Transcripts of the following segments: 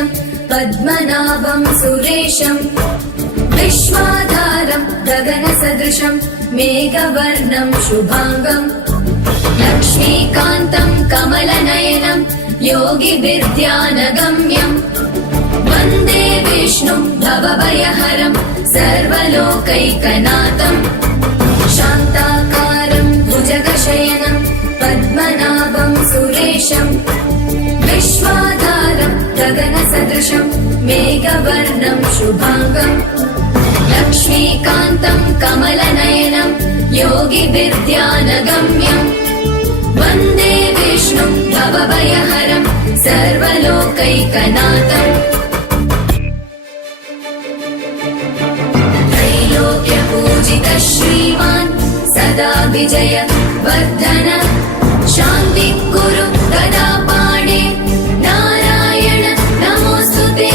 गगनसदृशं पद्मनाभं सुरेशं विश्वाधारं गगनसदृशं मेघवर्णं शुभांगं लक्ष्मीकान्तं कमलनयनं योगिभिर्ध्यानगम्यं वन्दे विष्णुं भवभयहरं सर्वलोकैकनाथं शान्ताकारं भुजगशयनं पद्मनाभं सुरेशं विश्वाधारं गगनसदृशं मेघवर्णं शुभांगं लक्ष्मीकान्तं कमलनयनं योगिभिर्ध्यानगम्यं वन्दे विष्णुं भवभयहरं सर्वलोकैकनाथम् त्रैलोक्यपूजितः श्रीमान् सदा विजय वर्धन शान्ति कुरु गदा पाणे नारायण नमोस्तुते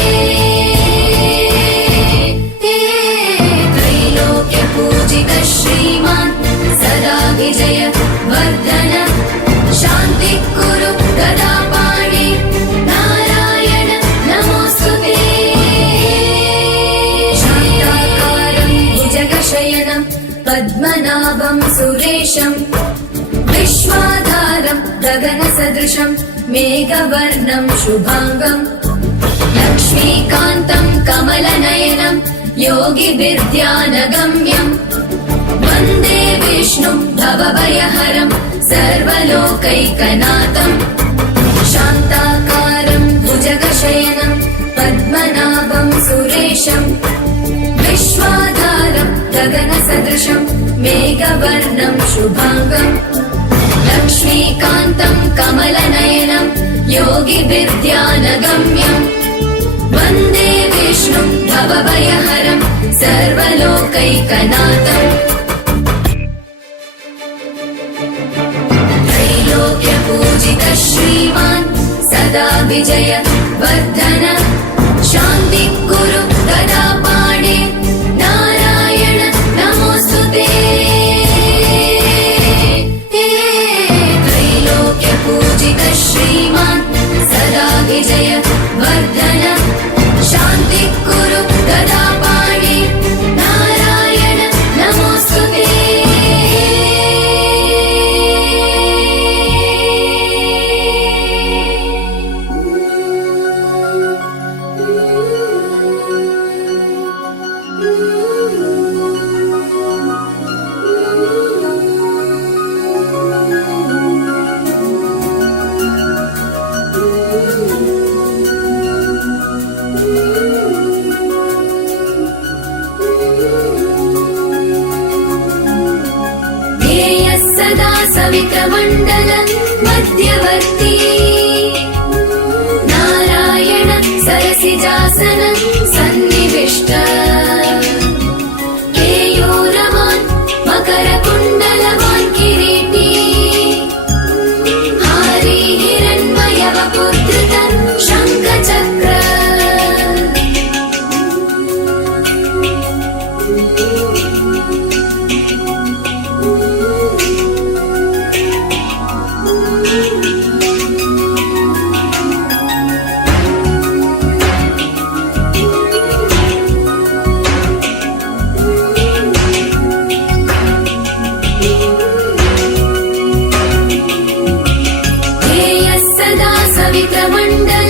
त्रैलोक्यपूजितः श्रीमान् सदा विजय वर्धन शान्ति कुरु गदा पाणे नारायण नमोस्तुते शान्ताकारं भुजगशयनं पद्मनाभं सुरेशं विश्वाधारं गगनसदृशं मेघवर्णं शुभांगं लक्ष्मीकान्तं कमलनयनं योगिभिर्ध्यानगम्यं वन्दे विष्णुं भवभयहरं सर्वलोकैकनाथं शान्ताकारं भुजगशयनं पद्मनाभं सुरेशं विश्वाधारं गगनसदृशं मेघवर्णं शुभांगं लक्ष्मीकान्तं कमलनयनं योगिभिर्ध्यानगम्यं वन्दे विष्णुं भवभयहरं सर्वलोकैकनाथम् त्रैलोक्यपूजितः श्रीमान् सदा विजय वर्धन शान्ति कुरु गदा पाणे नारायण नमोस्तुते त्रैलोक्यपूजितः श्रीमान् सदा विजय वर्धन शान्ति कुरु गदा पाणे नारायण नमोस्तुते सदा सवित्रमण्डल मध्यवर्ती नारायण सरसिजासन सन्निविष्ट केयूरवान् मकरकुण्डलवान् किरीटी हारी हिरण्मयवपुत्रित शङ्खचक्र सवित्रमण्डल